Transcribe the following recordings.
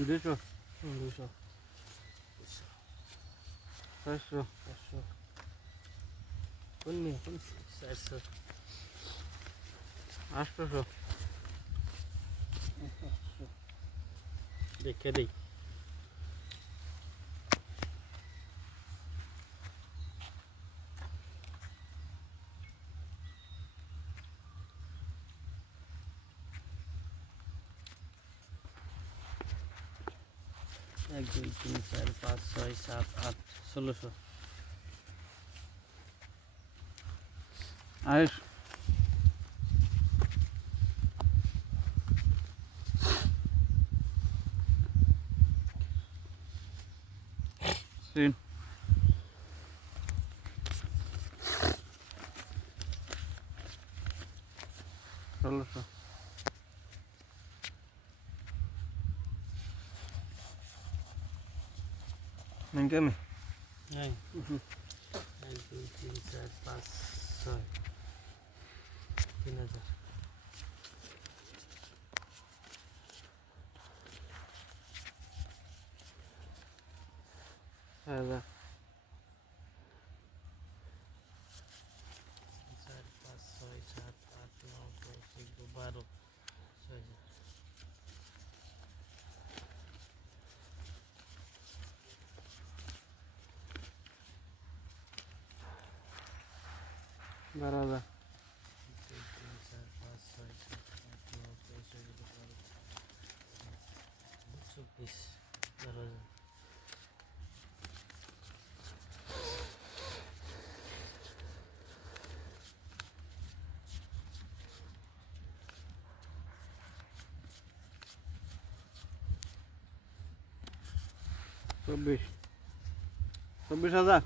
200 200 400 500 কোননি 400 800 দেখে দেই এক দুই তিন চার পাঁচ ছয় সাত আট 1600 আইস সিন 1600 Mengkeme. নাই এক দুই তিন চার পাঁচ ছয় 3000 هذا 4 5 6 7 8 9 10 11 12 6000 12,000 2 3 4 5 6 7 8 9 10 11 12 24 12,000 24,000 20,000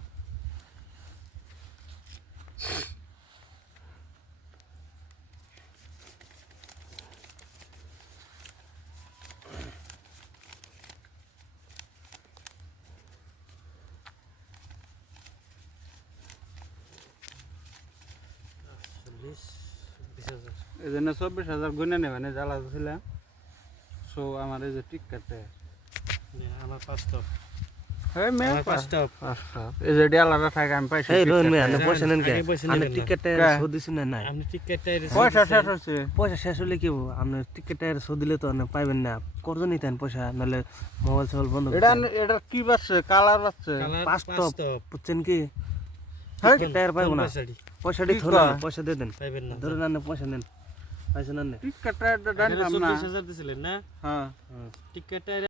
এই জন্য 24,000 গুনে নেবেন জ্বালা ছিল সো আমার এই যে টিকেটে আমার 5টা হ্যাঁ মে আমার 5টা এই যে ডিয়ালারটা থাকে আমি পাইছি এই রোহন মিয়া আপনি পয়সা নেন কে আগে পয়সা আপনি নিলেন না। টিকেটের কা? শোধ দিছেন না নাই আপনি টিকেটটা পয়সা শেষ হচ্ছে পয়সা শেষ হলে কি হবো? আপনি টিকেটের শোধ দিলে তো আপনি পাইবেন না কত নিতেন পয়সা নাহলে মোবাইল সোবাইল বন্ধ এটা করতেন। এটা কি বাজছে কালার বাজছে পাঁচটা বুঝছেন কি হ্যাঁ টিকেটের পাইবো না পয়সাটি কি ধরুন কয়? পয়সা দিয়ে দেন পাইবেন না ধরে নেন পয়সা নেন পয়সা নেন টিকেটটা ডান না 24,000 দিছিলেন না হ্যাঁ টিকেটটা